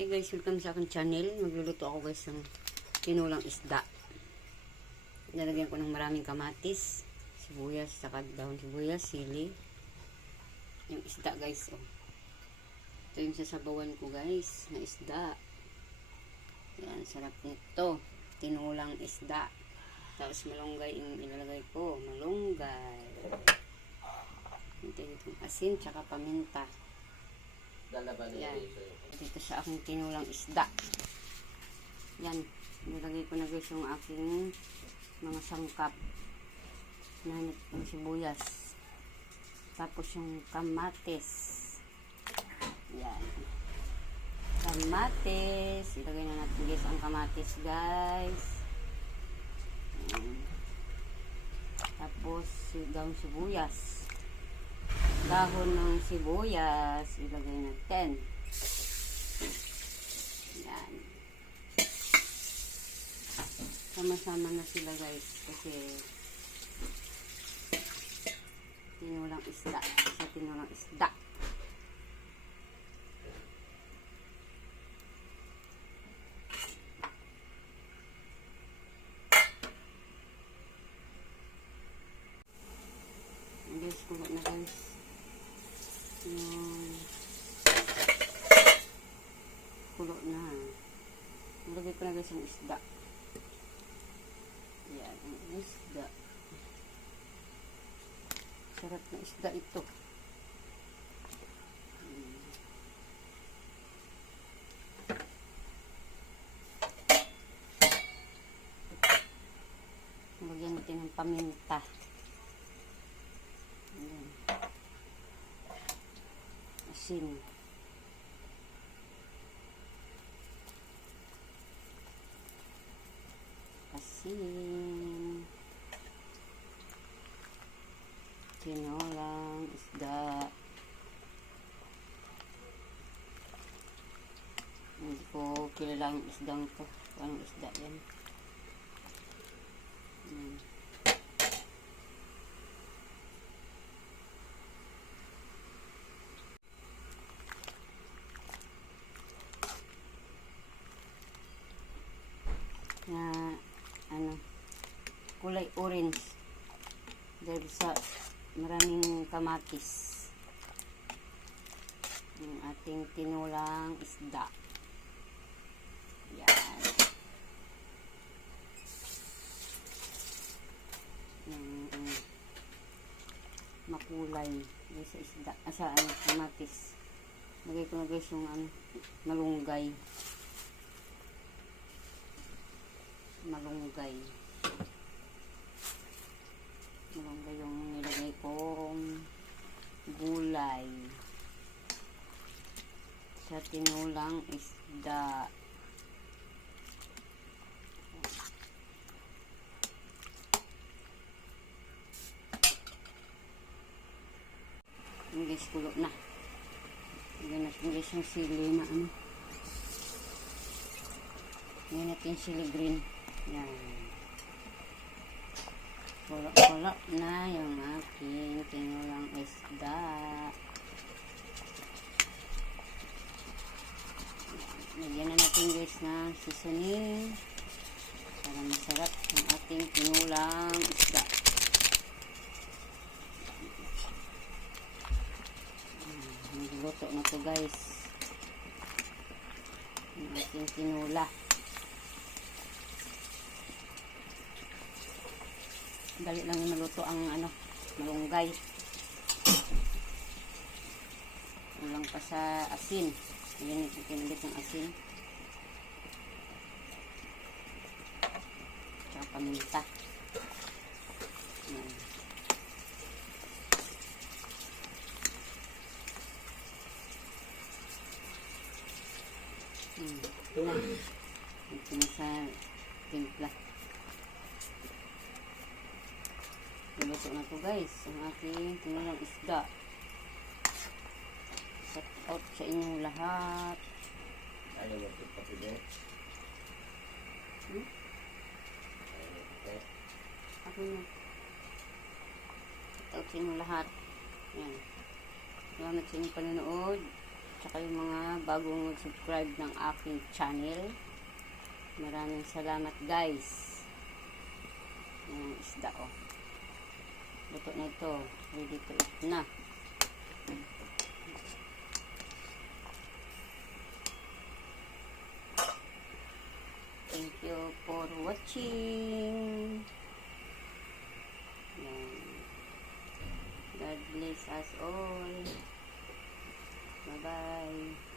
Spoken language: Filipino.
Hey guys, welcome sa aking channel. Magluluto ako guys ng tinulang isda. Lalagyan ko ng maraming kamatis, sibuyas, saka daon sibuyas, sili. Yung isda guys, oh. Ito yung sasabawan ko guys, na isda. Yan, sarap nito. Tinulang isda. Tapos malunggay yung ilalagay ko. Malunggay. Ito yung asin, tsaka paminta. Yan. Dito sa aking tinulang isda. Yan. Nilagay ko na guys yung aking mga sangkap. Nahanap yung sibuyas. Tapos yung kamatis. Yan. Kamatis. Ilagay na natin guys ang kamatis guys. Yan. Tapos daon sibuyas. Dahon ng sibuyas, ilagay natin. Yan. Sama-sama na sila guys kasi tinulang isda. Sa tinulang isda. Guys, kulo na guys. Kulo na. Nilagay ko na guys yung isda. Yan, ang isda. Sarap na isda ito. Lagyan natin ng paminta. Ayan. Asin. Asin. Tinulang isda. Hindi ko kilala yung isdang to. Anong isda yan? Na kulay orange dahil sa maraming kamatis yung ating tinulang isda. Yan. Makulay sa isda, sa kamatis. Lagay ko na guys yung malunggay. Malunggay yung nilagay kong gulay sa tinulang isda. Yung guys, kulo na. Lagyan natin guys yung sili na lagyan natin sili green. Yan. Kulo na yung aking tinulang isda. Lagyan na natin guys na seasoning para masarap yung ating tinulang isda. Nagluto na to guys yung ating tinula. Dali lang yung maluto ang malunggay. Kulang pa sa asin. Ayan, ipinulit ng asin. Tsaka paminta. Ayan. Ito na. Ito na sa timpla. Luto na to guys ang aking tinulang isda. Shout out sa inyong lahat. Ayaw mo ito papili? Ako na. Shout out sa inyong lahat. Yan. Salamat sa inyong panonood. tsaka yung mga bagong subscribe ng aking channel. Maraming salamat guys. Yung isda oh. Luto na ito. Ready to eat na. Thank you for watching. God bless us all. Bye-bye.